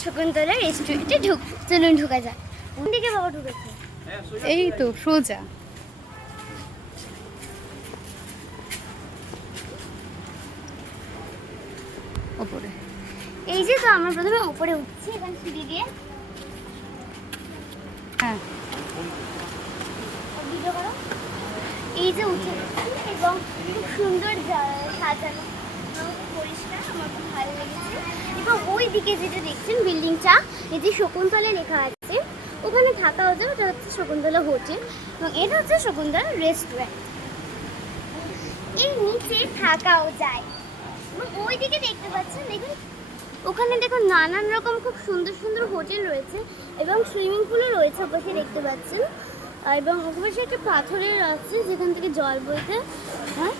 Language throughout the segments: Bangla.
শকুন্তলা রেস্টুরেন্টে ঢুক চলুন ঢুকা যাক। কোন দিকে বাবা ঢুকেছে? এই তো সোজা। ওপরে। এই যে তো আমরা প্রথমে উপরে উঠছি এখানে সিঁড়ি দিয়ে। হ্যাঁ। এই যে উঠে এবং খুব সুন্দর সাজানো পরিষ্কার আমার দিকে যেটা দেখছেন বিল্ডিংটা এই যে শকুন্তলা লেখা আছে, ওখানে থাকা হচ্ছে ওটা হচ্ছে শকুন্তলা হোটেল, এবং এটা হচ্ছে শকুন্তলা রেস্টুরেন্ট এই নিচে থাকাও যায়। এবং ওই দিকে দেখতে পাচ্ছেন, দেখুন, ওখানে দেখুন নানান রকম খুব সুন্দর সুন্দর হোটেল রয়েছে, এবং সুইমিং পুলও রয়েছে ওপাশে দেখতে পাচ্ছেন। এবং ওপাশে একটা পাথরের আছে, যেখান থেকে জল বইতে হ্যাঁ?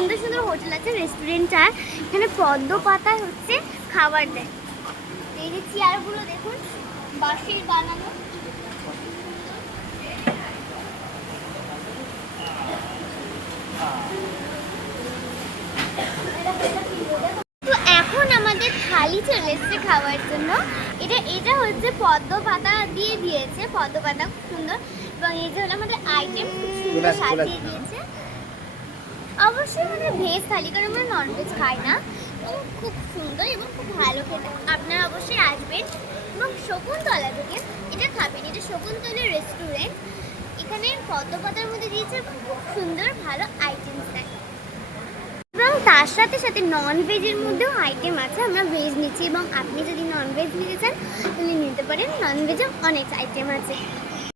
সুন্দর সুন্দর হোটেল আছে রেস্টুরেন্ট আর এখানে পদ্ম পাতায় হচ্ছে খাবার দেয়। এই যে চেয়ারগুলো দেখুন বাঁশের বানানো। তো এখন আমাদের থালি চলে এসছে খাওয়ার জন্য। এটা এটা হচ্ছে পদ্ম পাতা দিয়ে দিয়েছে পদ্ম পাতা খুব সুন্দর। এবং এই যে হলো আমাদের আইটেম খুব সুন্দর সাজিয়ে দিয়েছে। অবশ্যই আমাদের ভেজ থালি, কারণ আমরা ননভেজ খাই না। তো খুব সুন্দর এবং খুব ভালো খেতে। আপনারা অবশ্যই আসবেন এবং শকুন্তলা থেকে এটা খাবেন। এটা শকুন্তলা রেস্টুরেন্ট এখানে পদ্ম পাতার মধ্যে দিয়েছে এবং খুব সুন্দর ভালো আইটেমস থাকে এবং তার সাথে সাথে নন ভেজের মধ্যেও আইটেম আছে। আমরা ভেজ নিচ্ছি এবং আপনি যদি নন ভেজ নিতে চান, তাহলে নিতে পারেন। নন ভেজেও অনেক আইটেম আছে।